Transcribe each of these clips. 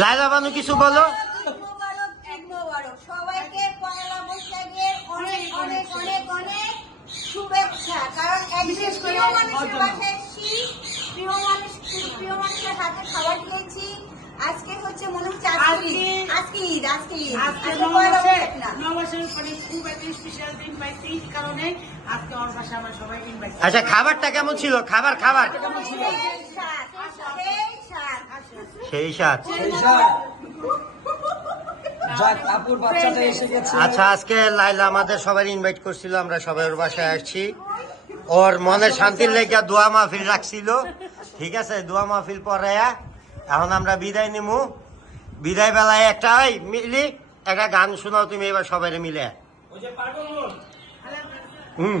লাইলা বানু কিছু বলো? ঈদ মোবারক, ঈদ মোবারক। সবাইকে পয়লা বৈশাখের অনেক অনেক অনেক অনেক শুভেচ্ছা। কারণ একদিন প্রিয় মানুষের বাসায় এসেছি। প্রিয় মানুষ প্রিয় মানুষের হাতে খাবার খেয়েছি। আজকে হচ্ছে মনে হচ্ছে আজকে ঈদ। আজকে ঈদ আজকে ঈদ। আজকে আজকে পয়লা নববর্ষে বৈশাখ না। নববর্ষের পরে খুব একটা স্পেশাল দিন কারণে আজকে ওর বাসা আমরা সবাই ইনভাইট আচ্ছা খাবারটা কেমন ছিল? খাবার খাবার। সেই স্বাদ, সেই সাত। যাক আপুর বাচ্চাটা এসে গেছে। আচ্ছা আজকে লাইলা আমাদের সবাই ইনভাইট করছিল আমরা সবাই ওর বাসায় আসছি। ওর মনের শান্তির লেগে দোয়া মাহফিল রাখছিল। ঠিক আছে দোয়া মাহফিল পরে এখন আমরা বিদায় নিমু। বিদায় বেলায় একটা ওই মিলি একটা গান শোনাও তুমি এবার সবাই মিলে। হুম।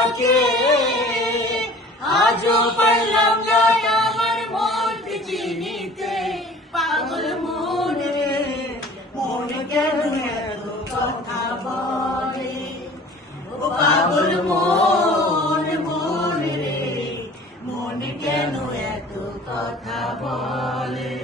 বাকে আজও পারলাম না আমার মনকে চিনিতে। পাগল মন রে মন কেন এত কথা বলে? ও পাগল মন মন রে, মন কেন এত কথা বলে?